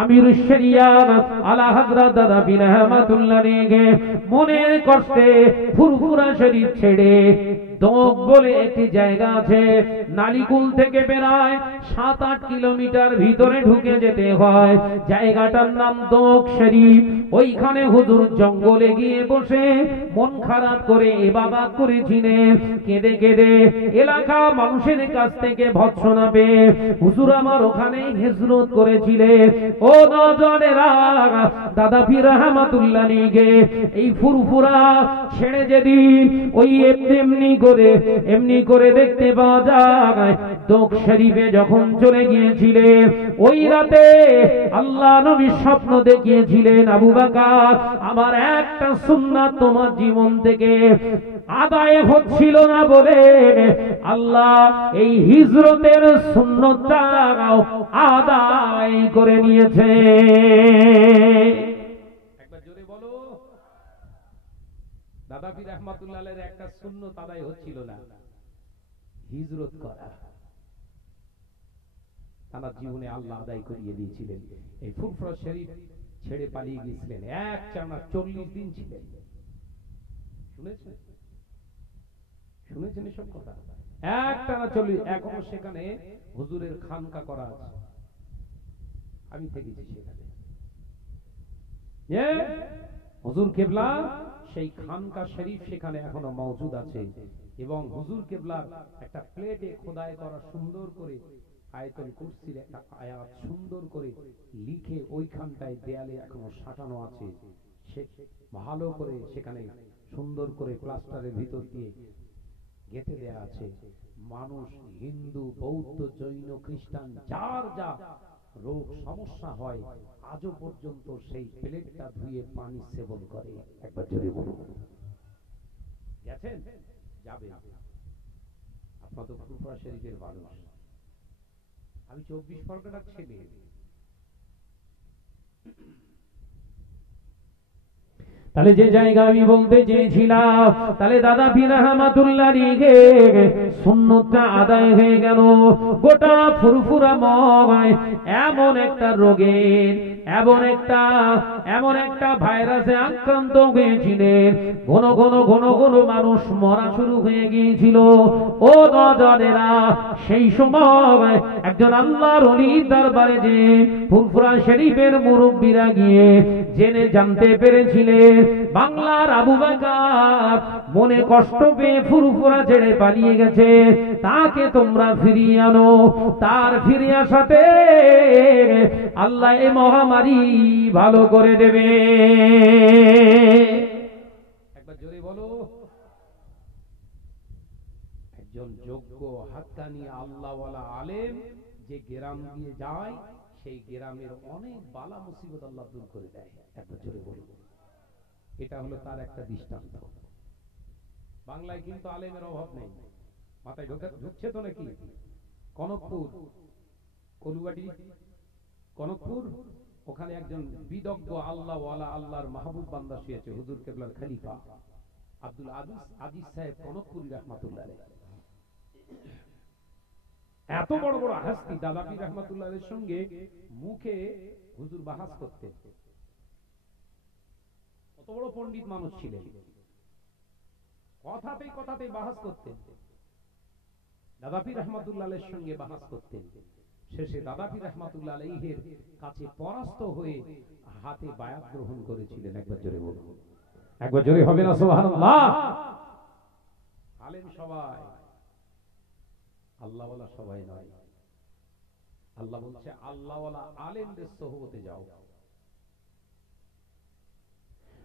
আমির শরিয়াত আলা হযরত দাদা পীর রহমাতুল্লাহ আলাইহি মনের কষ্টে ফুরফুরা শরীফ ছেড়ে দোক বলে একটি জায়গা আছে, নালিকুল থেকে প্রায় 7-8 কিলোমিটার ভিতরে ঢুকে যেতে হয়। জায়গাটার নাম দোক শরীফ। ওইখানে হুজুর জঙ্গলে গিয়ে বসে মন খারাপ করে ইবাদত করেছিলেন। কেঁদে কেঁদে এলাকা মানুষের কাছ থেকে ভৎসনা পেয়ে হুজুর আমার ওখানে হিজরত করেছিলেন। ও নওজওয়ানেরা, দাদা পীর রহমাতুল্লাহ আলাইহি এই ফুরফুরা ছেড়ে যেদিন ওই এমনি করে দেখতে পাওয়া যায় দোক শরীফে যখন চলে গিয়েছিলেন, ওই রাতে আল্লাহ নবী স্বপ্ন দেখিয়েছিলেন, আবু বকর আমার একটা সুন্নাত তোমার জীবন থেকে আদায় হচ্ছিল না বলে আল্লাহ এই হিজরতের সুন্নতটা আদায় করে নিয়েছে। একবার জোরে বলো, দাদা পীর রহমাতুল্লাহ আলাইহির একটা সুন্নত আদায় হচ্ছিল না, হিজরত করা। তার জীবনে আল্লাহ আদায় করিয়ে দিয়েছিলেন। এই ফুরফুরা শরীফ ছেড়ে পালিয়ে গিয়েছিলেন, এক টানা 40 দিন ছিলেন। শুনেছেন এসব কথা? এক টানা 40। এখনো সেখানে হুজুরের খানকা করা আছে, আমি থেকেছি সেখানে। হুজুর কেবলা সেই খানকা শরীফ সেখানে এখনো মওজুদ আছে, এবং হুজুর কেবলার একটা প্লেটে খোদাই করা সুন্দর করে আয়াতুল কুরসির একটা আয়াত সুন্দর করে লিখে ওইখানটায় দেয়ালে এখনো সাঁটানো আছে। সে ভালো করে সেখানে সুন্দর করে প্লাস্টারের ভিতর দিয়ে গেঁথে দেয়া আছে। মানুষ হিন্দু, বৌদ্ধ, জৈন, খ্রিস্টান যার যা রোগ সমস্যা হয় আজও পর্যন্ত সেই প্লেটটা ধুয়ে পানি সেবন করে। একবার জোরে বলুন, গেছেন? যাবে। আপনার তো ফুরফুরা শরীফের মানুষ, আমি 24 পরগনার ছেলে। তাহলে যে জায়গা আমি বলতে চেয়েছিলাম, তাহলে দাদা পীর রহমাতুল্লাহ আলাইহি সুন্নতটা আদায় হয়ে গেল। গোটা ফুরফুরা ময় এমন একটা রোগের, এমন একটা ভাইরাসে আক্রান্ত হয়েছিলেন, ঘন ঘন মানুষ মরা শুরু হয়ে গিয়েছিল। ও নওজওয়ানেরা, সেই সময় একজন আল্লাহর ওলির দরবারে যে ফুরফুরা শরীফের মুরব্বীরা গিয়ে জেনে জানতে পেরেছিলেন বাংলার আবু বকর মনে কষ্ট পেয়ে ফুরফুরা ছেড়ে পালিয়ে গেছে, তাকে তোমরা ফিরিয়ে আনো। তার ফিরে আসাতে আল্লাহ এই মহামারী ভালো করে দেবে। একবার জোরে বলো। একজন যোগ্য হাক্কানি আল্লাহওয়ালা আলেম যে গ্রাম দিয়ে যায়, সেই গ্রামের অনেক বালা মুসিবত আল্লাহ দূর করে দেয়। একবার জোরে বলো। এটা হলো তার একটা দৃষ্টান্ত। বাংলায় কিন্তু আলেমের অভাব নেই। মাথায় ঢুকছে তো নাকি? কনকপুর, কলুবাটি, কনকপুর, ওখানে একজন বিদগ্ধ আল্লাহওয়ালা আল্লাহর মাহবুব বান্দা শুয়েছে, হুজুর কেবলার খলিফা আব্দুল আজিজ সাহেব কনকপুরি রহমাতুল্লাহ আলাইহি। এত বড় বড় হাস্তি দাদা পীর রহমাতুল্লাহ আলাইহির সঙ্গে মুখে হুজুর বাহাস করতেন। কত বড় পণ্ডিত মানুষ ছিলেন, কথাতেই বাহাস করতেন। দাদা পীর রহমাতুল্লাহ আলাইহির সঙ্গে বাহাস করতেন। শেষে দাদা পীর রহমাতুল্লাহ আলাইহির কাছে পরাস্ত হয়ে হাতে বায়াত গ্রহণ করেছিলেন। একবার জোরে বলুন, একবার জোরে হবে না সুবহানাল্লাহ? আলেম সবাই, আল্লাহওয়ালা সবাই নয়। আল্লাহ বলছে আল্লাহওয়ালা আলেমদের সোহবতে যাও।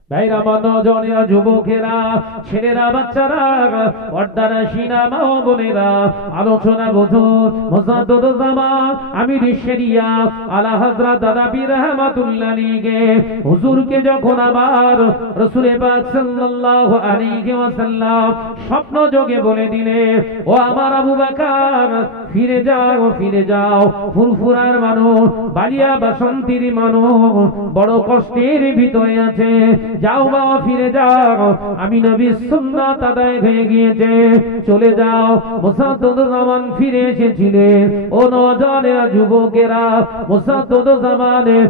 ভাইরা, নওজওয়ানেরা, যুবকেরা, ছেলেরা, বাচ্চারা, পর্দারা শিনা মা ও বোনেরা, আলোচনা বুঝুন। মুজাদ্দিদুজ্জামান আমির শরিয়াত আলা হযরত দাদা পীর রহমাতুল্লাহ আলাইহি হুজুরকে যখন আবার রাসূল পাক সাল্লাল্লাহু আলাইহি ওয়াসাল্লাম স্বপ্ন যোগে বলে দিলেন, ও আমার আবু বকর, ফিরে যাও, ফিরে যাও। ফুরফুরার মানুষ, বালিয়া বাসন্তীর মানুষ বড় কষ্টের ভিতরে আছে। যাও বাবা, ফিরে যাও, আমি নবীর সুন্নাত আদায় হয়ে গিয়েছে, চলে যাও। মুসাদ্দুজ্জামান ফিরে এসেছিলেন। ও নওজওয়ানেরা, যুবকেরা, মুসাদ্দুজ্জামানের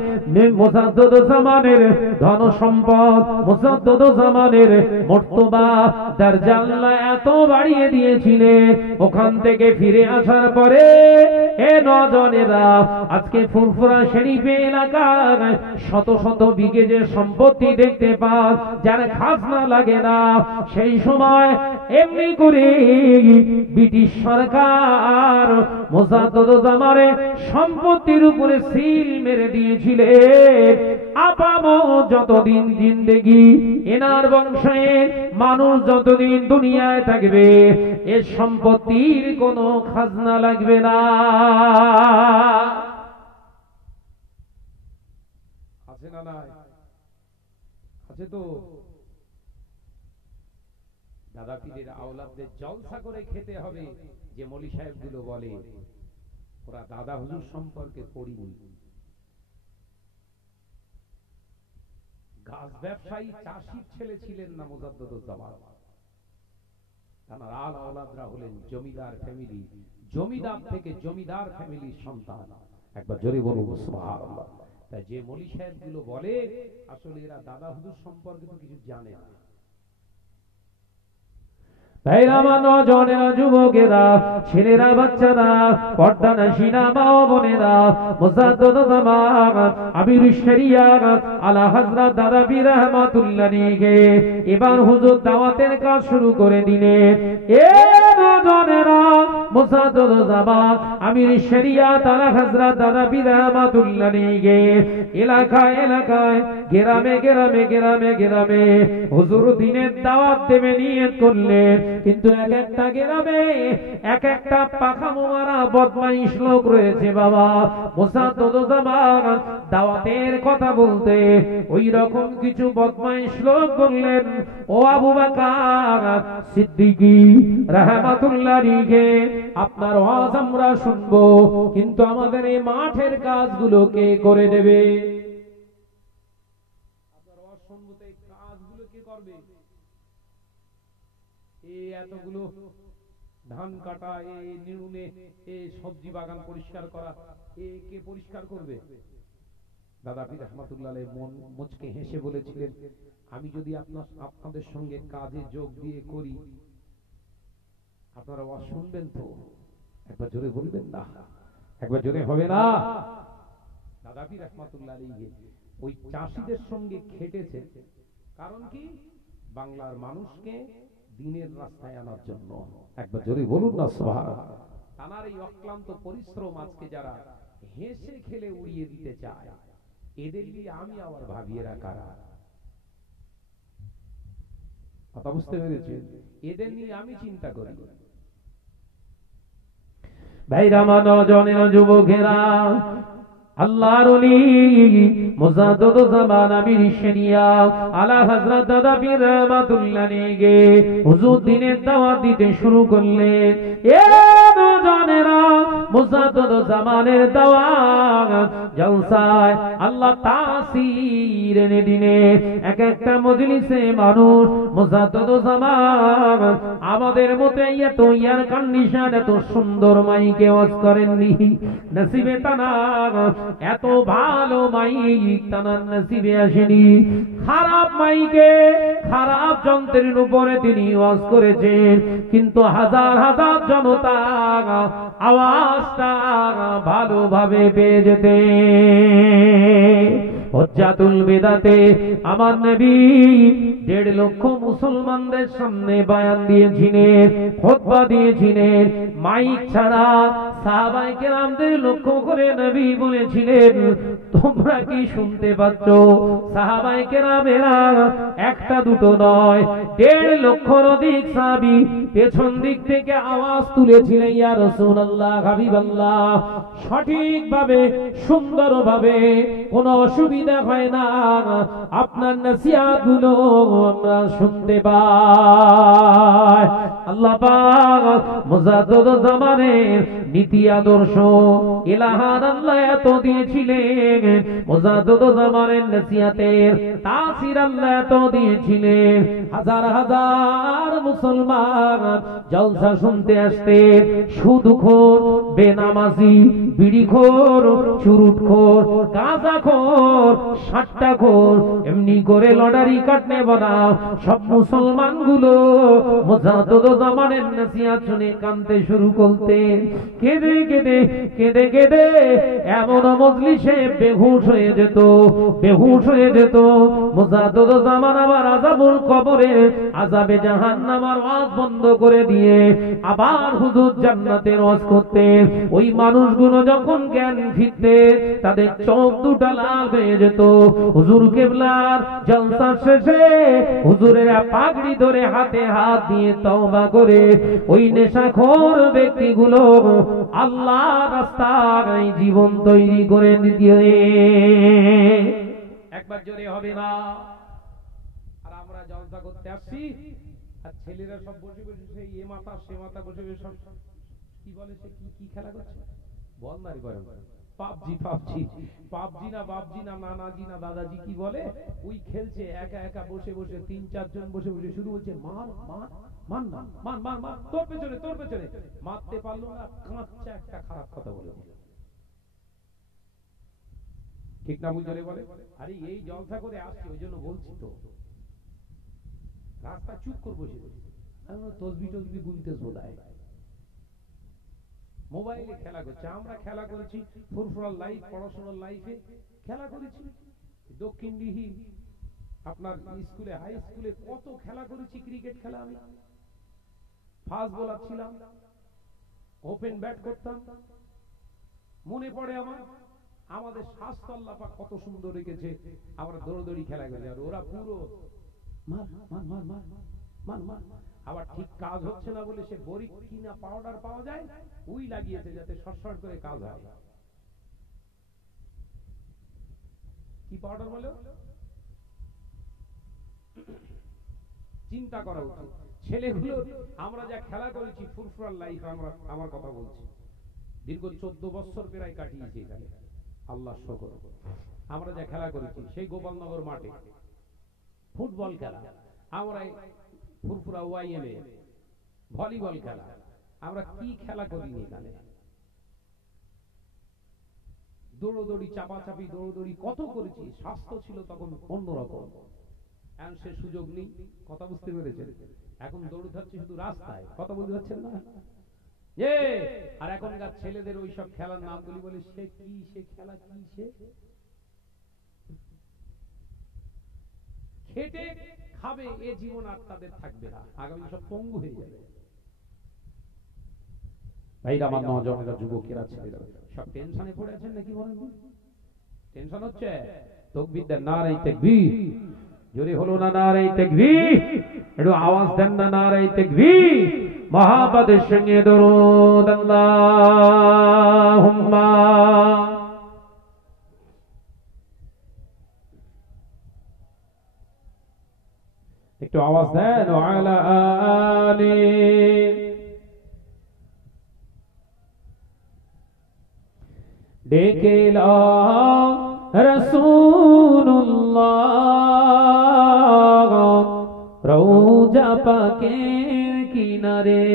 ধন সম্পদ, মুসাদ্দুজ্জামানের মর্তবা, দরজা আল্লাহ এত বাড়িয়ে দিয়েছিলেন। ওখান থেকে ফিরে আসার পরে এ নওজওয়ানেরা, আজকে ফুরফুরা শরীফে এলাকায় শত শত বিঘে যে সম্পত্তি দেখতে পান, যার খাজনা লাগে না, সেই সময় এমনি করে ব্রিটিশ সরকার মুসাদ্দুজ্জামানের সম্পত্তির উপরে সিল মেরে দিয়েছিলেন। আপামো যতদিন জিন্দেগি, এনার বংশে মানুষ যতদিন দুনিয়ায় থাকবে, এ সম্পত্তির কোনো খাজনা লাগবে না। আছে না নাই? আছে তো। দাদা পীরের আওলাদদের জলসা করে খেতে হবে, যে মৌলী সাহেব গুলো বলে ওরা দাদা হুজুর সম্পর্কে পড়িনি। গাছ ব্যবসায়ী চাষির ছেলে ছিলেন না মুজাদ্দুজ্জামান। তার আওলাদরা হলেন জমিদার ফ্যামিলি, জমিদার থেকে জমিদার ফ্যামিলির সন্তান। একবার জোরে বলুন সুবহানাল্লাহ। তাই যে মৌলী সাহেব গুলো বলে, আসলে এরা দাদা হুজুর সম্পর্কে তো কিছু জানে না। যুবকেরা, ছেলেরা, বাচ্চারা, পর্দানশীনা মা ও বোনেরা, মুসাদ্দুজ্জামান আমিরুশ শরিয়াত আলা হযরত দাদা পীর রহমাতুল্লাহ আলাইহি এবার হুজুর দাওয়াতের কাজ শুরু করে দিলেন। এ নওজওয়ানেরা, মুসাদ্দুজ্জামান আমিরুশ শরিয়াত আলা হযরত দাদা পীর রহমাতুল্লাহ আলাইহি এলাকায় এলাকায়, গ্রামে গ্রামে গ্রামে গ্রামে হুজুর দ্বীনের দাওয়াত দেবে নিয়ত করলেন। কিন্তু এক একটা গ্রামে এক একটা পাখামো মারা বদমাইশ লোক রয়েছে বাবা। মুসাদ্দুজ্জামান দাওয়াতের কথা বলতে ওই রকম কিছু বদমাইশ লোক বললেন, ও আবু বকর সিদ্দিকী রাহমাতুল্লাহ আলাইহি, আপনার ওয়াজ আমরা শুনবো, কিন্তু আমাদের এই মাঠের কাজগুলো কে করে দেবে? আপনার ওয়াজ শুনবো, তো এই কাজগুলো কে করবে? এতগুলো ধান কাটা, নিড়ুনে সবজি বাগান পরিষ্কার করা, কে পরিষ্কার করবে? দাদা পীর রহমাতুল্লাহ আলাইহি মন মুচকে হেসে বলেছিলেন, আমি যদি আপনাদের সঙ্গে কাজে যোগ দিয়ে করি, আপনারা ওয়াজ শুনবেন তো? একবার জোরে বলবেন না? একবার জোরে হবে না? দাদা পীর রহমাতুল্লাহ আলাইহি ওই চাষীদের সঙ্গে খেটেছে, কারণ কি? বাংলার মানুষকে দিনের রাস্তায় আনার জন্য। একবার জোরে বলুন না সুবহানাল্লাহ। তার এই অক্লান্ত পরিশ্রম আজকে যারা হেসে খেলে উড়িয়ে দিতে চায়, এদের নিয়ে আমি আবার ভাবিয়ে রাখারা। কথা বুঝতে পেরেছেন? এদের নিয়ে আমি চিন্তা করি। ভাইরা, নওজওয়ানেরা, যুবকেরা, আল্লাহর ওলি মুজাদ্দুজ্জামান আমিরুশ শরিয়াত আলা হযরত দাদা পীর রহমাতুল্লাহ আলাইহি হুজুর দ্বীনের দাওয়াত দিতে শুরু করলেন। এ নওজওয়ানেরা, মুজাদ্দুজ্জামানের দাওয়াত জলসায় আল্লাহ তাসির এনে দিনে এক একটা মজলিসে মানুষ মুজাদ্দুজ্জামান আমাদের মতে এত ইয়ার কন্ডিশন, এত সুন্দর মাইকে ওয়াজ করেননি। নসিবে তানা এত ভালো মাইক তানার নসিবে আসেনি। খারাপ মাইকে, খারাপ যন্ত্রের উপরে তিনি ওয়াজ করেছেন, কিন্তু হাজার হাজার জনতা আওয়াজটা ভালোভাবে পেয়ে যেতে। হজ্জাতুল বিদাতে আমার নবী 1.5 লক্ষ মুসলমানদের সামনে বয়ান দিয়েছিলেন, খুতবা দিয়েছিলেন মাইক ছাড়া। সাহাবায়ে কেরামদের লক্ষ্য করে নবী বলেছিলেন, তোমরা কি শুনতে পাচ্ছ? সাহাবায়ে কেরামেরা একটা দুটো নয়, 1.5 লক্ষর অধিক সাহাবী পেছন দিক থেকে আওয়াজ তুলেছিলেন, ইয়া রাসূলুল্লাহ, হাবিবাল্লাহ, সঠিকভাবে সুন্দরভাবে কোনো অসুবিধা হয় না, আপনার নসিহত গুলো আমরা শুনতে পাই। আল্লাহ পাক মুজাদ্দিদ জামানের নীতি আদর্শ ইলাহার আল্লাহ এত দিয়েছিলেন, মুজাদ্দিদ জামানের নসিহতের তাসির আল্লাহ এত দিয়েছিলেন, হাজার হাজার মুসলমান জলসা শুনতে আসতে সুদখোর, বেনামাজি, বিড়িখোর, চুরুটখোর, গাঁজাখোর, সাট্টাখোর, এমনি করে লটারি কাটনে বলা সব মুসলমানগুলো মুজাদ্দিদ জামানের নসিহত শুনে কাঁদতে শুরু করতেন। কেঁদে কেঁদে কেঁদে কেঁদে এমন মজলিসে বেহুশ হয়ে যেত, বেহুশ হয়ে যেত। মুজাদ্দিদ জামান আবার আযাবুল কবরে, আযাবে জাহান্নামের ওয়াজ বন্ধ করে দিয়ে আবার হুজুর জান্নাতের ওয়াজ করতেন। ওই মানুষগুলো যখন জ্ঞান ফিরতে তাদের চোখ দুটা লাল হয়ে যেত। হুজুর কিবলার জলসা শেষে হুজুরের পাগড়ি ধরে হাতে হাত দিয়ে তওবা করে ওই নেশাখোর ব্যক্তিগুলো আল্লাহ রাস্তায় জীবন তৈরি করে দিয়ে একবার জোরে হবে না। আর আমরা জলসা করতে আসছি আর ছেলেরা সব বসে বসে সেই এ মাথা সে মাথা বসে বসে সব কি বলে, সে কি কি খেলা করছে, বল মারি করে পাবজি পাবজি পাবজি না বাবজি না নানাজি না দাদাজি কি বলে, ওই খেলছে একা একা বসে বসে, 3-4 জন বসে বসে শুরু হচ্ছে মার মার মান না মান মার মার, তোর পেছনে তোর পেছনে, মারতে পারলো না, কাঁচা একটা খারাপ কথা বলে, ঠিক না বুঝলে বলে। আরে এই জলসা করে আসছি ওই জন্য বলছি তো, রাস্তা চুপ করে বসে তসবি টসবি গুনতেছ বোধহয়, মোবাইলে খেলা করছে। আমরা খেলা করেছি ফুরফুরার লাইফ, পড়াশোনার লাইফে খেলা করেছি। দক্ষিণ দিহি আপনার স্কুলে, হাই স্কুলে কত খেলা করেছি, ক্রিকেট খেলা। আমি ফাস্ট বোলার ছিলাম, ওপেন ব্যাট করতাম। মনে পড়ে আমার, আমাদের স্বাস্থ্য আল্লাহ পাক কত সুন্দর রেখেছে। আমরা দৌড়দৌড়ি খেলা করি আর ওরা পুরো মার মার মার মার মার মার। আবার ঠিক কাজ হচ্ছে না বলে সে বড়ি কিনা পাউডার পাওয়া যায়, ওই লাগিয়েছে যাতে শর্ট করে কাজ হয়। কি পাউডার বলে চিন্তা করা উচিত। ছেলেগুলো আমরা যা খেলা করেছি ফুরফুরার লাইফ, আমরা আমার কথা বলছি, দীর্ঘ 14 বছর প্রায় কাটিয়েছি এখানে, আল্লাহ শুকর। আমরা যা খেলা করেছি সেই গোপালনগর মাঠে ফুটবল খেলা, আমরা ফুরফুরা ওয়াইএমএ ভলিবল খেলা, আমরা কি খেলা করিনি এখানে, দৌড়দৌড়ি চাপাচাপি দৌড়দৌড়ি কত করেছি। স্বাস্থ্য ছিল তখন অন্যরকম, এখন সে সুযোগ নেই। কথা বুঝতে পেরেছেন? এখন দৌড় ধরছে শুধু রাস্তায়, কথা বুঝতে পারছেন না? আর এখনকার ছেলেদের ওই সব খেলার নামগুলি বলে সে কি, সে খেলা কি, সে খেটে খাবে, এ জীবন আর তাদের থাকবে না, আগামী সব পঙ্গু হয়ে যাবে। ভাইরা আমার নওজওয়ানেরা, যুবকেরা, ছেলেরা সব টেনশনে পড়ে আছেন নাকি বলেন? টেনশন হচ্ছে? তাকবীর দেন, নারে তাকবীর। জোরে হলো না নারে তাকবীর? একটু আওয়াজ দেন না নারে তাকবীর। মহাব্বতের সঙ্গে দরুদ আল্লাহুম্মা। একটু আওয়াজ দেন ওয়ালা আলি। ডেকে লাও রাসূলুল্লাহ রওজা পাকের কিনারে,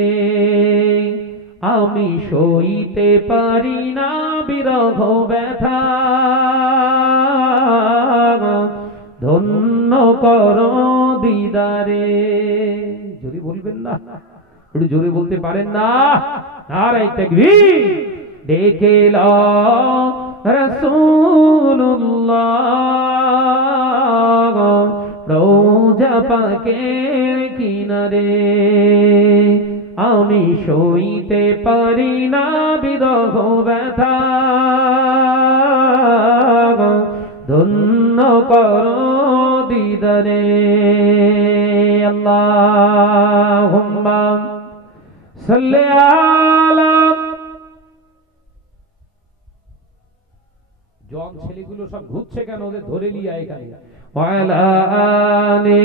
আমি সইতে পারি না বিরহ ব্যথা, ধন্য করো দিদারে। জোরে বলবেন না? একটু জোরে বলতে পারেন না? নারে তাকবীর। ডেকে লাও রাসূলুল্লাহ রওজা পাকের কিনারে, আমি সইতে পারি না বিরহ ব্যথা, ধন্য করো দিদারে। আল্লাহুম্মা সাল্লি আলা। জন ছেলেগুলো সব ঘুরছে কেন? ওদের ধরে লিয়া এখানে। ওয়ালা আনে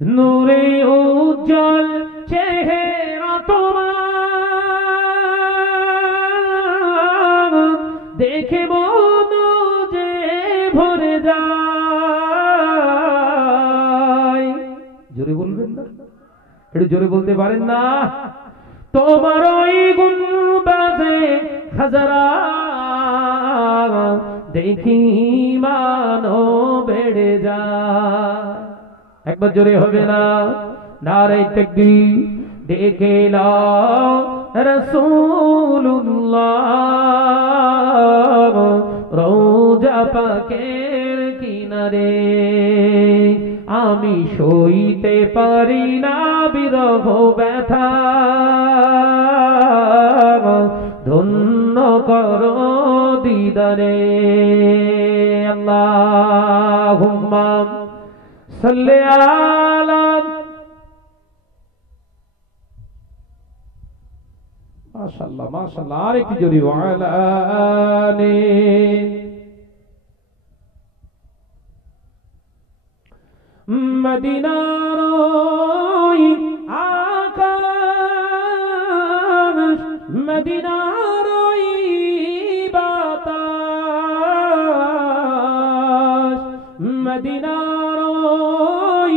নূরে উজ্জ্বল চেহারা তোমার দেখে মন যে ভরে যায়। জোরে বলবেন না? একটু জোরে বলতে পারেন না? তোমার ওই গুণবাজে হাজারা দেখি মানো বেড়ে যায়। একবার জোরে হবে না? নারে তাকবীর ডেকে লাও রাসূলুল্লাহ রওজা পাকের কিনারে। আমি সইতে পারি না বিরহ ব্যথা, ধন্য করো দিদারে। আল্লাহুম্মা সাল্লি আলা মাশাআল্লাহ মাশাআল্লাহ। আর একটু জোরে ওয়ালা আনে মদিনার ওই আকাশ, মদিনার ওই বাতাস, মদিনার ওই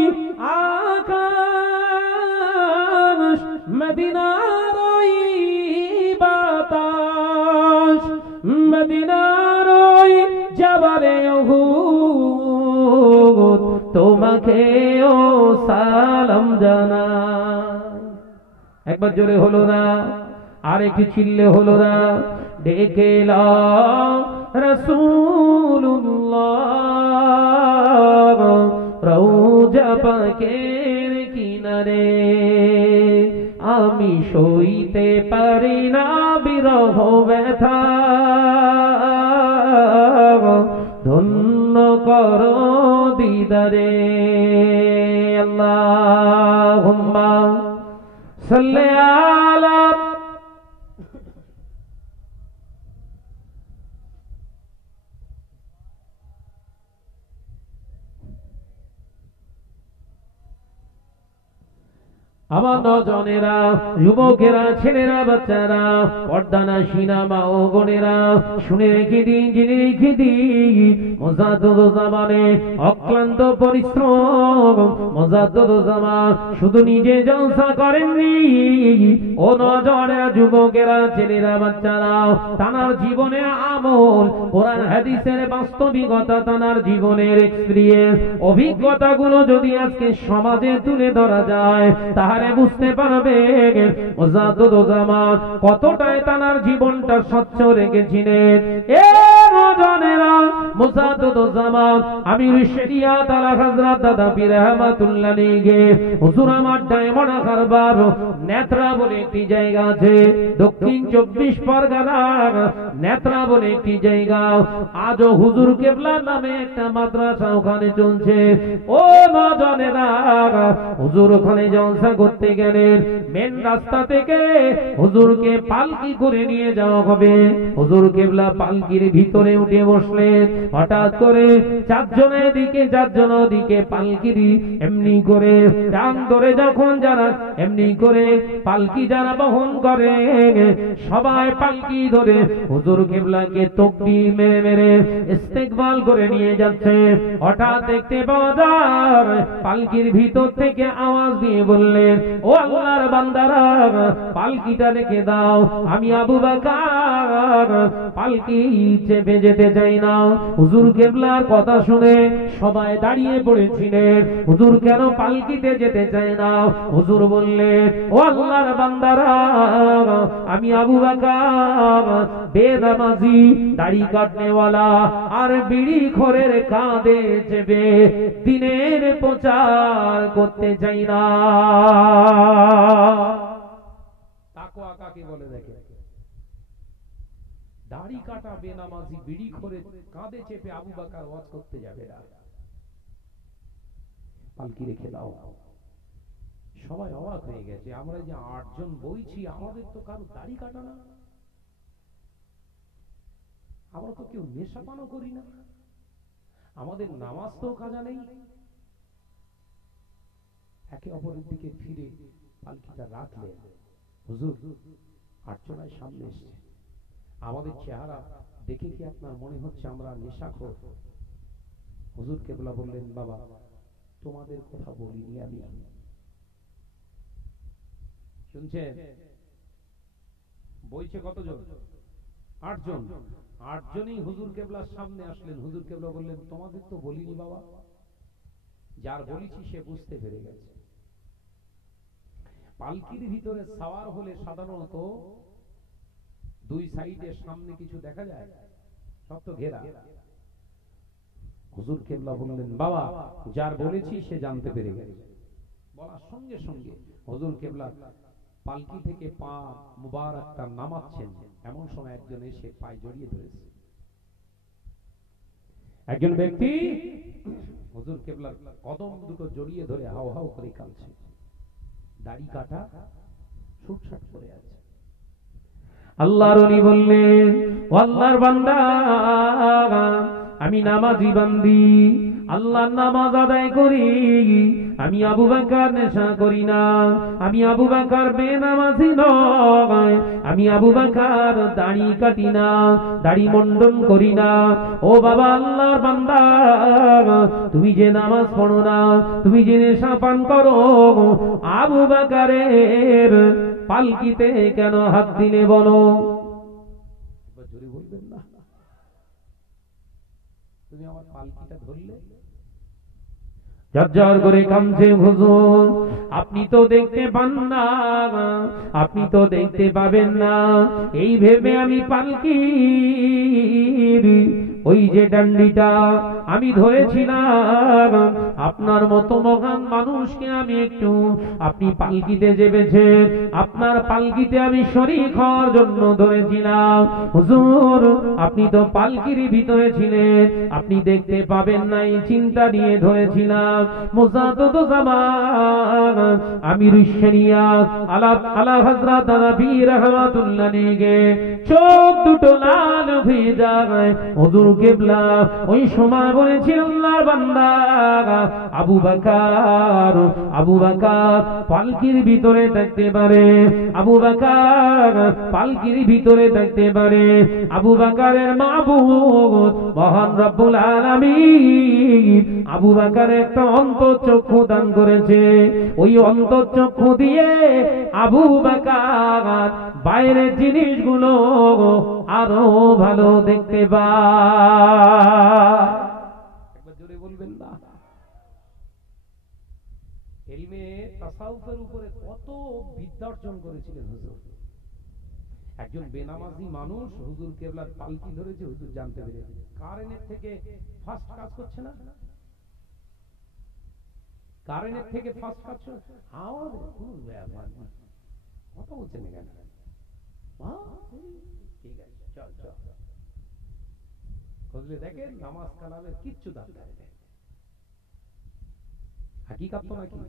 আকাশ, মদিনার ওই বাতাস, মদিনার ওই জবালে উহুদ তোমাকে ও সালাম জানাই। একবার জোরে হলো না? আর একটু চিল্লে হলো না? ডেকে লাও রাসূলুল্লাহ রওজা পাকের কিনারে। আমি সইতে পারি না বিরহ ব্যথা, ধন্য করো দিদারে। আল্লাহুম্মা সাল্লি আলা আমার নজনেরা, যুবকেরা, ছেলেরা, বাচ্চারা, পর্দানা সিনামা ও বোনেরা শুনে রেখে দিন, জেনে রেখে দিন। মুজাদ্দিদুজ্জামানে অক্লান্ত পরিশ্রম। মুজাদ্দিদুজ্জামান শুধু নিজে জলসা করেননি, ও নজনেরা, যুবকেরা, ছেলেরা, বাচ্চারা, তানার জীবনের আমল, কোরআন হাদিসের বাস্তবিকতা, তানার জীবনের এক্সপেরিয়েন্স, অভিজ্ঞতাগুলো যদি আজকে সমাজে তুলে ধরা যায়, তাহার বুঝতে পারবে মুজাদ্দিদুজ্জামান কতটাই তানার জীবনটা স্বচ্ছ রেখেছিলেন। এ নজনেরা, মুজাদ্দিদুজ্জামান আমির শরিয়াত আলা হযরত দাদা পীর রহমাতুল্লাহ আলাইহি হুজুর আমার ডায়মন্ড হারবার নেত্রা বলে একটি জায়গা আছে, দক্ষিণ 24 পরগনার নেত্রা বলে একটি জায়গা। আজও হুজুর কেবলা নামে একটা মাদ্রাসা ওখানে চলছে। ও নজনেরা, হুজুর ওখানে জলসা করতে গেলেন, মেন রাস্তা থেকে হুজুরকে পালকি করে নিয়ে যাওয়া হবে। হুজুর কেবলা পালকির ভিতরে উঠে বসলেন। হঠাৎ করে চারজনের দিকে চারজনের দিকে পালকির এমনি করে টান ধরে যখন যারা এমনি করে পালকি যারা বহন করে, সবাই পালকি ধরে হুজুর কেবলাকে তাকবীর মেরে মেরে ইস্তেকবাল করে নিয়ে যাচ্ছে। হঠাৎ দেখতে পাওয়া যায় পালকির ভিতর থেকে আওয়াজ দিয়ে বললেন, ও আল্লাহর বান্দারা, পালকিটা রেখে দাও, আমি আবু বকর পালকি চেপে যেতে চাই না। হুজুর কেবলার কথা শুনে সবাই দাঁড়িয়ে পড়েছিলেন। হুজুর কেন পালকিতে যেতে চায় না? হুজুর বললেন, ও আল্লাহর বান্দারা, আমি আবু বকর বেনামাজি, দাড়ি কাটনেওয়ালা আর বিড়ি খোরের কাঁধে চেপে দিনের প্রচার করতে চাই না। তাকওয়া কাকে বলে দেখে? দাড়ি কাটা বেনামাজি বিড়ি খোরের কাঁধে চেপে আবু বকর ওয়াজ করতে যাবে না। পালকি রেখে দাও, সবাই অবাক হয়ে গেছে, আমরা যে 8 জন বইছি, আমাদের তো কারো দাড়ি কাটা না, আমরা তো কেউ নেশা পানও করি না, আমাদের নামাজ তো কাজা নেই। একে অপরের দিকে ফিরে পালকিটা রাখলেন। হুজুর, 8 জনের সামনে এসছে, আমাদের চেহারা দেখে কি আপনার মনে হচ্ছে আমরা নেশাখোর? হুজুর কেবলা বললেন, বাবা তোমাদের কথা বলিনি আমি। শুনছেন? বইছে কতজন? 8 জন। 8 জনই হুজুর কেবলার সামনে আসলেন। হুজুর কেবলা বললেন, তোমাদের তো বলিনি বাবা, যার বলেছি সে বুঝতে পেরে গেছে। পালকির ভিতরে সাওয়ার হলে সাধারণত 2 সাইডে সামনে কিছু দেখা যায়, সব তো ঘেরা। হুজুর কেবলা বললেন, বাবা যার বলেছি সে জানতে পেরে গেছে। বলার সঙ্গে সঙ্গে হুজুর কেবলা পালকি থেকে পা মুবারকটা নামাচ্ছেন, এমন সময় একজন এসে পায়ে জড়িয়ে ধরেছে। একজন ব্যক্তি হুজুর কেবলার কদম দুটো জড়িয়ে ধরে হাউ হাউ করে কাঁদছে, দাড়ি কাটা, ছুটছাট করে আছে। আল্লাহর ওলি বললেন, ও আল্লাহর বান্দা, আমি নামাজি বান্দি, আল্লাহর নামাজ আদায় করি। আমি আবু বকর নেশা করি না, আমি আবু বকর বেনামাজি নয়, আমি আবু বকর দাড়ি কাটি না, দাড়ি মন্ডন করি না। ও বাবা আল্লাহর বান্দা, তুমি যে নামাজ পড়ো না, তুমি যে নেশা পান করো, আবু বকরের পালকিতে কেন হাত দিলে বলো? জোরে বলবেন না, তুমি আমার পালকিটা ধরলে? ঝরঝর করে কাঁদছে হুজুর, আপনি তো দেখতে পান না, আপনি তো দেখতে পাবেন না, এই ভেবে আমি পালকির ওই যে ডান্ডিটা আমি ধরেছিলাম। আপনার মতো মহান মানুষকে আমি একটু, আপনি পালকিতে চেপেছেন, আপনার পালকিতে আমি শরীক হওয়ার জন্য ধরেছিলাম। হুজুর আপনি তো পালকির ভিতরে ছিলেন, আপনি দেখতে পাবেন না, এই চিন্তা নিয়ে ধরেছিলাম। মুজাদ্দিদ জামান আমিরুশ শরিয়াত আলা হযরত নবী রাহমাতুল্লাহ আলাইহি চোখ দুটো লাল হয়ে যায়। হুজুর কিবলা ওই সময় বলেছিল, আল্লাহর বান্দা আবু বকর, আবু বকর পালকির ভিতরে থাকতে পারে, আবু বকর পালকির ভিতরে থাকতে পারে। আবু বকরের মাবুদ মহান রব্বুল আলামিন আবু বকরের একটা অন্তঃচক্ষু দান করেছে। ওই অন্তঃচক্ষু দিয়ে আবু বকর বাইরের জিনিসগুলো আরো ভালো দেখতে পায়। একবার জোরে বলবেন না? ইলমে তাসাউফের উপরে কত বিদ্যা অর্জন করেছিলেন হুজুর। একজন বেনামাজি মানুষ হুজুর কেবলার পালকি ধরেছে, হুজুর জানতে পেরেছে। কারেন্টের থেকে ফাস্ট কাজ করছে না, কারেন্টের থেকে ফাস্ট কাজ করছে। আমাদের কোন ব্যাপার না, কথা বলছেন কেন? ঠিক আছে, চল চল। বুঝলে, দেখেন নামাজ কালামের কিচ্ছু দরকার নেই, হাকিকাত তো নাকি।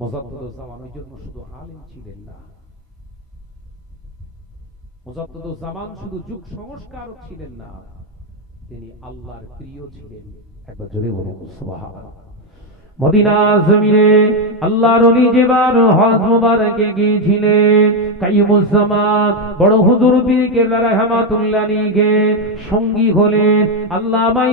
মুজাদ্দিদ জামান ওই জন্য শুধু আলেম ছিলেন না, মুজাদ্দিদ জামান শুধু যুগ সংস্কারক ছিলেন না, তিনি আল্লাহর প্রিয় ছিলেন। একবার জোরে বলুন সুবহানাল্লাহ। মদিনা জমিনে আল্লাহর ওলি যেবার হজ মুবারকে গিয়েছিলেন, কাইয়ুমুজ জামান বড় হুজুর পীর কেবলা রাহমাতুল্লাহ আলাইহি সঙ্গী হলেন আল্লামা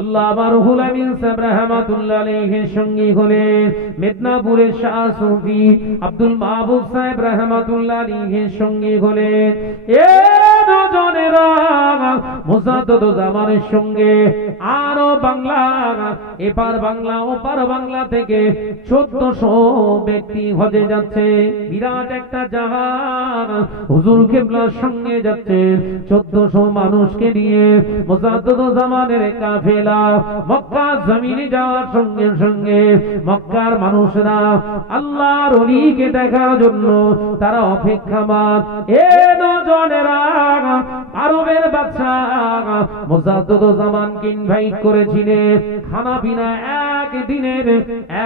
আল্লামা রুহুল আমিন সাহেব রাহমাতুল্লাহ আলাইহি সঙ্গী হলেন মেদিনীপুরের শাহ সুফি আব্দুল মাহবুব সাহেব রাহমাতুল্লাহ আলাইহি সঙ্গী হলেন। এ দুজনেরা মুজাদ্দিদ জামানের সঙ্গে আরো বাংলা, এপার বাংলা ওপার বাংলা থেকে 1400 ব্যক্তি হজে যাচ্ছে। বিরাট একটা জাহাজ হুজুর কিবলার সঙ্গে যাচ্ছে, 1400 মানুষকে নিয়ে মুজাদ্দিদ জামানের কাফেলা মক্কা জমিনে যাওয়ার সঙ্গে সঙ্গে মক্কার মানুষরা আল্লাহর ওলিকে দেখার জন্য তারা অপেক্ষামান। এ নজনেরা আরবের বাদশাহ মুজাদ্দুজ্জামানকে ইনভাইট করেছিলেন, খানা পিনা একদিনের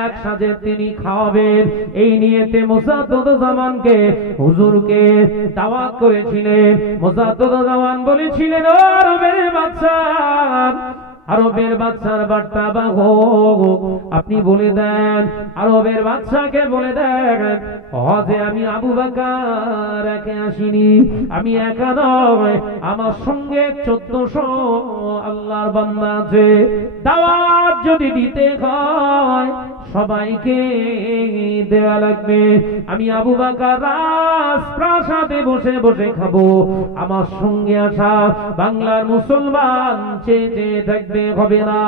এক সাজে তিনি খাওয়াবেন এই নিয়েতে মুজাদ্দুজ্জামানকে হুজুরকে দাওয়াত করেছিলেন। মুজাদ্দুজ্জামান বলেছিলেন, ও আরবের বাদশাহ, আরবের বাদশার বার্তা বাহো, আপনি বলে দেন, আরবের বাদশাকে বলে দেন, হজে আমি আবু বকর একা আসিনি, আমি একা নয়, আমার সঙ্গে 1400 আল্লাহর বান্দা আছে। দাওয়াত যদি দিতে হয় সবাইকে দেওয়া লাগবে। আমি আবু বকর রাজপ্রাসাদে বসে বসে খাবো, আমার সঙ্গে আসা বাংলার মুসলমান চেয়ে চেয়ে থাকবে হবে না।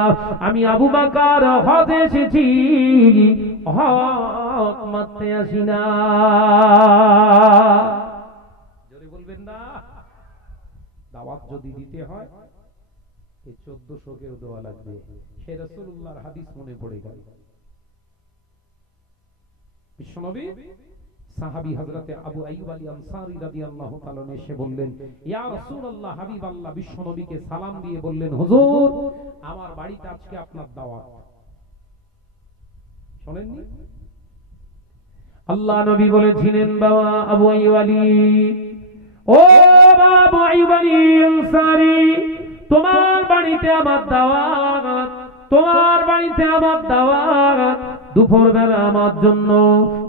আমি আবু বকর হজে এসেছি, হক মারতে আসি না। জোরে বলবেন না। দাওয়াত যদি দিতে হয় এই 1400 কেও দেওয়া লাগবে। সে রাসূলুল্লাহর হাদিস মনে পড়ে গেল। বিশ্বনবী সাহাবী হযরতে আবু আইয়ুব আল আনসারী রাদিয়াল্লাহু তাআলা এসে বললেন, ইয়া রাসূলুল্লাহ, হাবিবাল্লাহ, বিশ্বনবীকে সালাম দিয়ে বললেন, হুজুর আমার বাড়িতে আজকে আপনার দাওয়াত। শুনেননি? আল্লাহ নবী বলেছিলেন, বাবা আবু আইয়ুব আলী, ও বাবা আইয়ুব আলী আনসারী, তোমার বাড়িতে আমার দাওয়াত, তোমার বাড়িতে আমার দাওয়াত। দুপুর বেলা আমার জন্য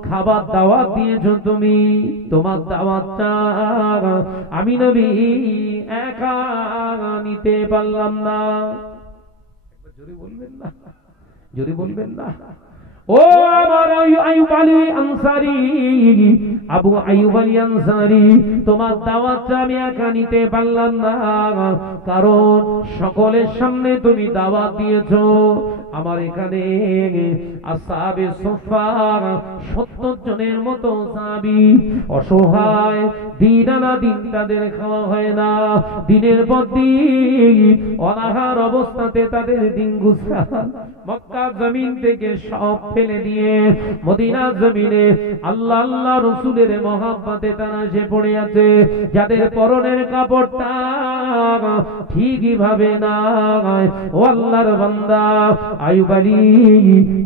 খাবার দাওয়াত দিয়েছো তুমি, তোমার দাওয়াতটা আমি নবী একা নিতে পারলাম না। একবার জোরে বলবেন না, জোরে বলবেন না। ও আমার আইয়ুব আলী আনসারী, আবু আইয়ুব আলী আনসারী, তোমার দাওয়াতটা আমি একা নিতে পারলাম না, কারণ সকলের সামনে তুমি দাওয়াত দিয়েছো। আমার এখানে আসহাবে সুফফা 70 জনের মতো সাহাবী অসহায়, দিন আনা দিন তাদের খাওয়া হয় না, দিনের পর দিন অনাহার অবস্থাতে তাদের দিন গুজরান। মক্কা জমিন থেকে সব ফেলে দিয়ে মদিনা জমিনে আল্লাহ আল্লাহ রাসূলের মহব্বতে তারা এসে পড়ে আছে, যাদের পরনের কাপড়টা ঠিকই ভাবে না। ও আল্লাহর বান্দা আইয়ুব আলী,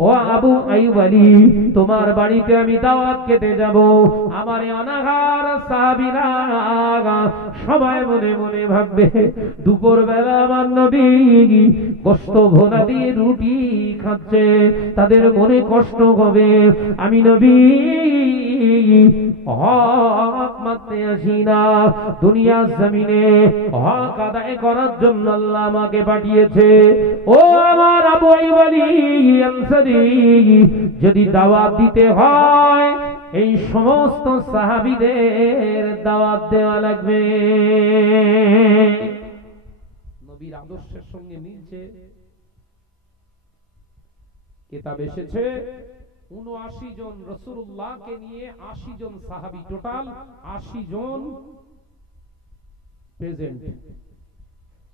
ও আবু আইয়ুব আলী, তোমার বাড়িতে আমি দাওয়াত খেতে যাব। আমার অনাহার সাহাবীরা সবাই মনে মনে ভাববে, দুপুর বেলা আমার নবী গোশত ভোনা দিয়ে রুটি খাচ্ছে, তাদের মনে কষ্ট হবে। আমি নবী হক মারতে আসি না, দুনিয়ার জমিনে হক আদায় করার জন্য আল্লাহ আমাকে পাঠিয়েছে। ও আমার আবু আইয়ুব আলী আনসারী, যদি দাওয়াত দিতে হয় এই সমস্ত সাহাবীদের দাওয়াত দেওয়া লাগবে। নবীর আদর্শের সঙ্গে মিলছে। কিতাব এসেছে ৭৯ জন রাসূলুল্লাহকে নিয়ে ৮০ জন সাহাবী, টোটাল ৮০ জন প্রেজেন্ট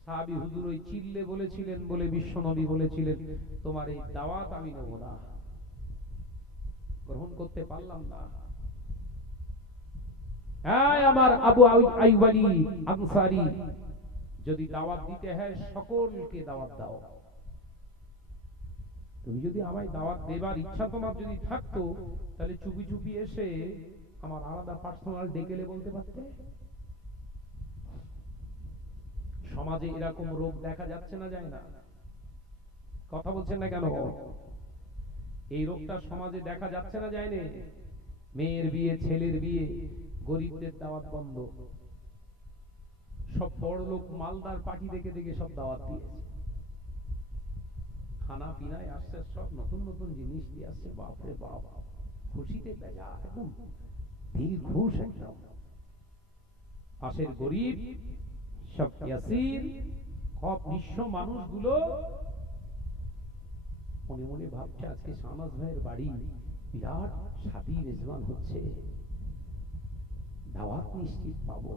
সাহাবী। হুজুর ওই চিল্লে বলেছিলেন বলে বিশ্বনবী বলেছিলেন, তোমার এই দাওয়াত আমি নেব না, গ্রহণ করতে পারলাম না। এই আমার আবু আইয়ুব আলী আনসারী, যদি দাওয়াত দিতে হয় সকলকে দাওয়াত দাও। তুমি যদি আমায় দাওয়াত দেবার ইচ্ছা তোমার যদি থাকতো, তাহলে চুপি চুপি এসে আমার আলাদা পার্সোনাল ডেকেলে বলতে পারতে। সমাজে এরকম রোগ দেখা যাচ্ছে না, যায় না? কথা বলছেন না কেন? এই রোগটা সমাজে দেখা যাচ্ছে না, যায় না? মেয়ের বিয়ে, ছেলের বিয়ে, গরিবদের দাওয়াত বন্ধ। সব বড় লোক মালদার পার্টি দেখে দেখে সব দাওয়াত দিয়েছে। খানা পিনায় আসছে, সব নতুন নতুন জিনিস দিয়ে আসছে। বাপরে বাপ, খুশিতে বেজা, একদম দিল খুশ একদম। পাশের গরিব সব ইয়াসির, সব নিঃস্ব মানুষগুলো মনে মনে ভাবছে আজকে শাহনাজ ভাইয়ের বাড়ি বিরাট শাদী মেজবান হচ্ছে, দাওয়াত নিশ্চিত পাবো।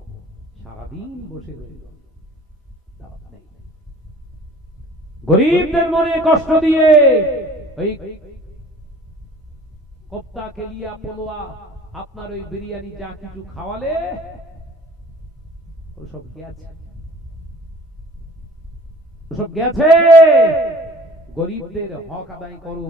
সারাদিন বসে রইল, দাওয়াত নেই। গরিবদের মনে কষ্ট দিয়ে ওই কোপ্তা, কেলিয়া, পোলোয়া, আপনার ওই বিরিয়ানি যা কিছু খাওয়ালে ওসব গেছে। সব গেছে, গরিবদের হক আদায় করো।